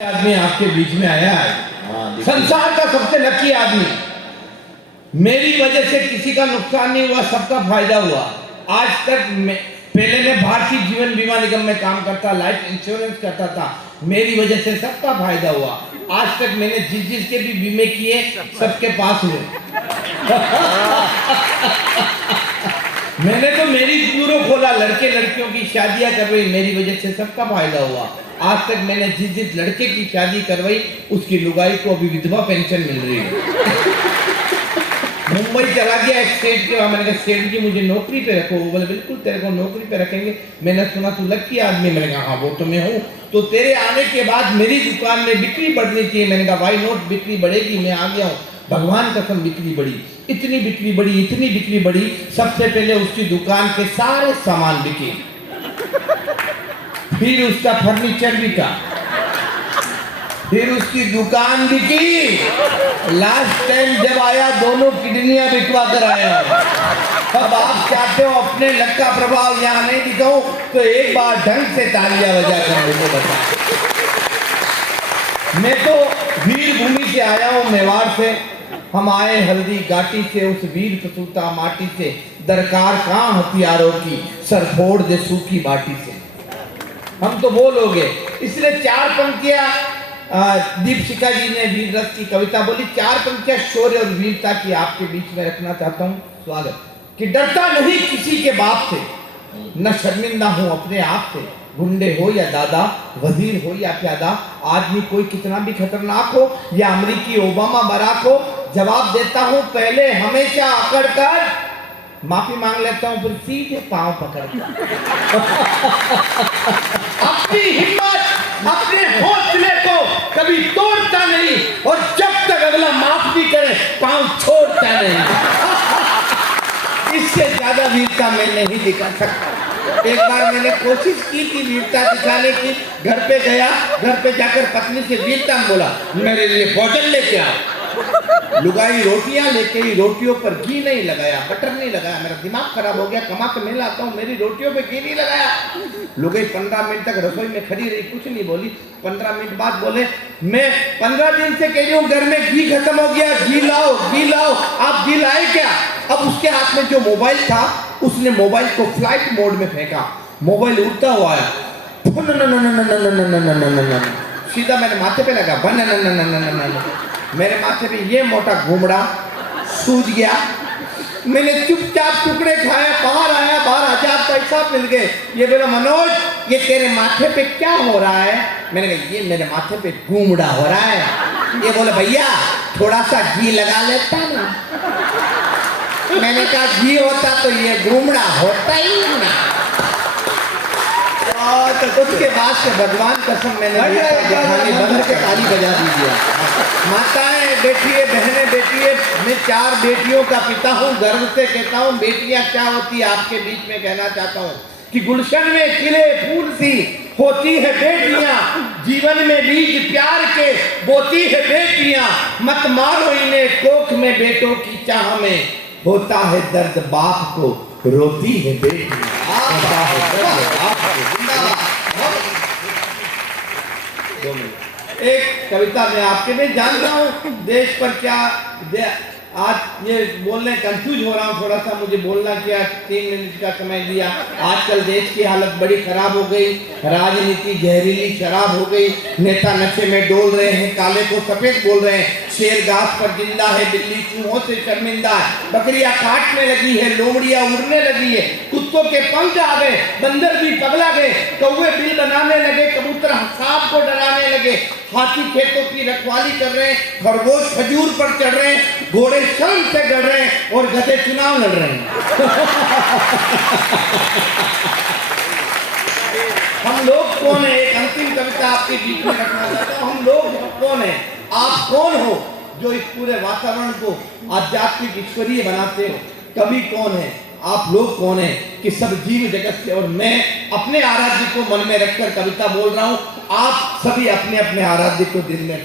आदमी आपके बीच में आया है, संसार का सबसे लकी आदमी। मेरी वजह से किसी का नुकसान नहीं हुआ, सबका फायदा हुआ। आज तक पहले मैं भारतीय जीवन बीमा निगम में काम करता, लाइफ इंश्योरेंस करता था, मेरी वजह से सबका फायदा हुआ। आज तक मैंने जिसके भी बीमे किए सबके पास हुए। मैंने तो मेरी ब्यूरो खोला, लड़के लड़कियों की शादियां करवाई, मेरी वजह से सबका फायदा हुआ। आज तक मैंने जिस लड़के की शादी करवाई उसकी लुगाई को अभी विधवा पेंशन मिल रही है। मुंबई चला गया एक सेठ के वहां, मैंने कहा सेठ जी मुझे नौकरी पे रखो। वो बोले बिल्कुल तेरे को नौकरी पे रखेंगे। मैंने सुना तू लकी आदमी, मैंने कहा हाँ वो तो मैं हूँ। तो तेरे आने के बाद मेरी दुकान में बिक्री बढ़नी चाहिए। मैंने कहा भाई नोट बिक्री बढ़ेगी, मैं आ गया हूँ। भगवान कसम बिक्री बढ़ी, इतनी बिक्री बढ़ी, इतनी बिक्री बढ़ी। सबसे पहले उसकी दुकान के सारे सामान बिके, फिर उसका फर्नीचर बिका, फिर उसकी दुकान बिकी। लास्ट टाइम जब आया दोनों किडनियां बिकवा कर आया। अब आप चाहते हो अपने लक का प्रभाव यहाँ नहीं दिखाऊं तो एक बार ढंग से तालियां बजा कर मुझे बता। मैं तो वीर भूमि से आया हूँ, मेवाड़ से। हम आए हल्दी घाटी से, उस वीर कसूता माटी से। दरकार कहाँ हथियारों की, सर फोड़ दे सूखी बाटी से। हम तो वो लोग हैं। इसलिए चार पंक्तियां दीपशिखा जी ने वीर रस की कविता बोली, चार पंक्तियां शौर्य और वीरता की आपके बीच में रखना चाहता हूँ। स्वागत। कि डरता नहीं किसी के बाप से, न शर्मिंदा हूँ अपने आप से। गुंडे हो या दादा, वजीर हो या प्यादा, आदमी कोई कितना भी खतरनाक हो या अमेरिकी ओबामा बराक हो, जवाब देता हूँ पहले हमेशा अकड़ कर, माफी मांग लेता हूँ फिर सीधे पांव पकड़ कर। अपनी हिम्मत, अपने हौसले को कभी तोड़ता नहीं, और जब तक अगला माफ भी करे पांव छोड़ता नहीं। इससे ज्यादा वीरता मैं नहीं दिखा सकता। एक बार मैंने कोशिश की थी वीरता दिखाने की। घर पे गया, घर पे जाकर पत्नी से वीरता बोला मेरे लिए भोजन लेके आओ। लुगाई रोटियां लेके ही रोटियों पर घी नहीं लगाया, बटर नहीं लगाया। मेरा दिमाग खराब हो गया, कमा के मैं लाता हूँ, मेरी रोटियों पे घी नहीं लगाया। लुगाई 15 मिनट तक रसोई में खड़ी रही, कुछ नहीं बोली। 15 मिनट बाद बोले मैं 15 दिन से कह रही हूँ घर में घी खत्म हो गया, घी लाओ घी लाओ, आप घी लाए क्या? अब उसके हाथ में जो मोबाइल था, उसने मोबाइल को फ्लाइट मोड में फेंका। मोबाइल उड़ता हुआ आया, सीधा मेरे माथे पे लगा। मेरे माथे पे ये मोटा घूमड़ा सूझ गया। मैंने चुपचाप टुकड़े खाए, बाहर आया, 12,000 पैसा मिल गए। ये बोला मनोज ये तेरे माथे पे क्या हो रहा है? मैंने कहा ये मेरे माथे पे घूमड़ा हो रहा है। ये बोला भैया थोड़ा सा घी लगा लेता ना। मैंने कहा घी होता तो ये घूमड़ा होता ही ना। तो उसके बाद से भगवान कसम मैंने बंद के ताली बजा दीजिए। माताएं बैठिए, बहनें बैठिए, मैं 4 बेटियों का पिता हूँ, गर्व से कहता हूँ बेटियां क्या होती है आपके बीच में कहना चाहता हूँ कि गुलशन में खिले फूल सी होती है बेटियां, जीवन में बीज प्यार के बोती है बेटियां। मत मारो इन्हें कोख में बेटों की चाह में, होता है दर्द बाप को रोती है बेटियां। एक कविता में आपके में जानता हूँ देश पर क्या आज ये बोलने कंफ्यूज हो रहा हूँ थोड़ा सा। मुझे बोलना क्या, 3 मिनट का समय दिया। आजकल देश की हालत बड़ी खराब हो गई, राजनीति जहरीली शराब हो गई, नेता नशे में डोल रहे हैं, काले को सफेद बोल रहे हैं। शेर घास पर जिंदा है, बिल्ली चूहों से शर्मिंदा है, बकरियां काटने लगी है, लोमड़ियां उड़ने लगी है, कुत्तों के पंख आ गए, बंदर भी पगला गए, कौवे बिल बनाने लगे, कबूतर सांप को डराने लगे, हाथी खेतों की रखवाली कर रहे हैं, खरगोश खजूर पर चढ़ रहे हैं, घोड़े शर्म से गढ़ रहे हैं और गधे चुनाव लड़ रहे हैं। हम लोग कौन है? एक अंतिम कविता आपके बीच में रखना चाहता हूँ। हम लोग कौन है? आप कौन हो जो इस पूरे वातावरण को आध्यात्मिक ईश्वरीय बनाते हो? कवि कौन है? आप लोग कौन है कि सब जीव जगत से, और मैं अपने आराध्य को मन में रखकर कविता बोल रहा हूँ। आप सभी अपने अपने आराध्य को दिल में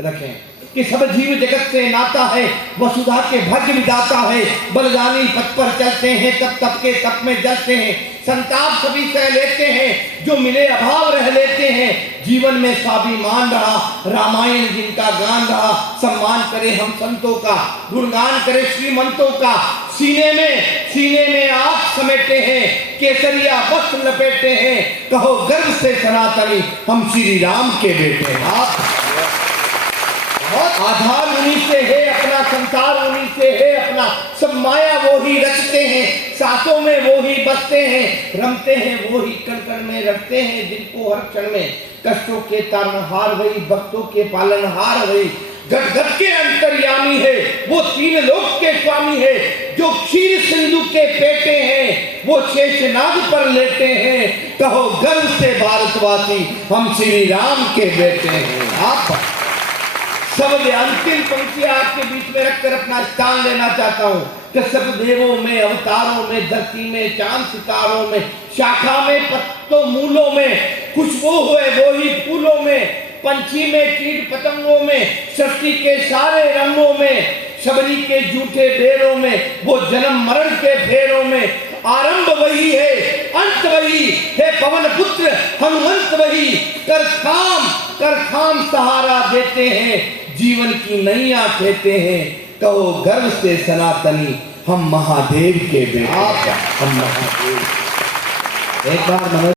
रखें कि सब जीव जगत से नाता है, वसुधा के भाग्य विधाता है। बलिदानी पथ पर चलते हैं, तप तप के तप में जलते हैं, संताप सभी सह लेते हैं, जो मिले अभाव रह लेते हैं। जीवन में स्वाभिमान रहा, रामायण जिनका गान रहा। सम्मान करें हम संतों का, गुणगान करें श्रीमंतों का। सीने में आग समेटे हैं, केसरिया वस्त्र लपेटे हैं। कहो गर्व से सनातनी, हम श्री राम के बेटे हैं। आप आधार उन्हीं से है अपना, संसार उन्हीं से है अपना। सब माया वो ही रचते हैं, सांसों में वो ही बसते हैं। रमते हैं वो ही कण कण में रखते हैं, जिनको हर क्षण में कष्टों के तारनहार वही, भक्तों के पालनहार वही। घट घट के अंतर्यामी है वो, तीन लोक के स्वामी है। जो क्षीर सिंधु के पेटे हैं, वो शेषनाग पर लेटे हैं। कहो गर्व से भारतवासी, हम श्री राम के बेटे हैं। आप सब अंतिम पंक्ति आपके बीच में रखकर अपना स्थान लेना चाहता हूँ कि सब देवों में, अवतारों में, धरती में, चांद सितारों में, शाखा में, पत्तों मूलों में, खुशबू हुए वो ही फूलों में, पंछी में, कीट पतंगों में, सृष्टि के सारे रंगों में, शबरी के झूठे बेरों में, वो जन्म मरण के फेरों में। आरंभ वही है, अंत वही है, पवन पुत्र हनुमंत वही। कर थाम सहारा देते हैं, जीवन की नैया कहते हैं। कहो गर्व से सनातनी, हम महादेव के बेटे। हम महादेव। एक बार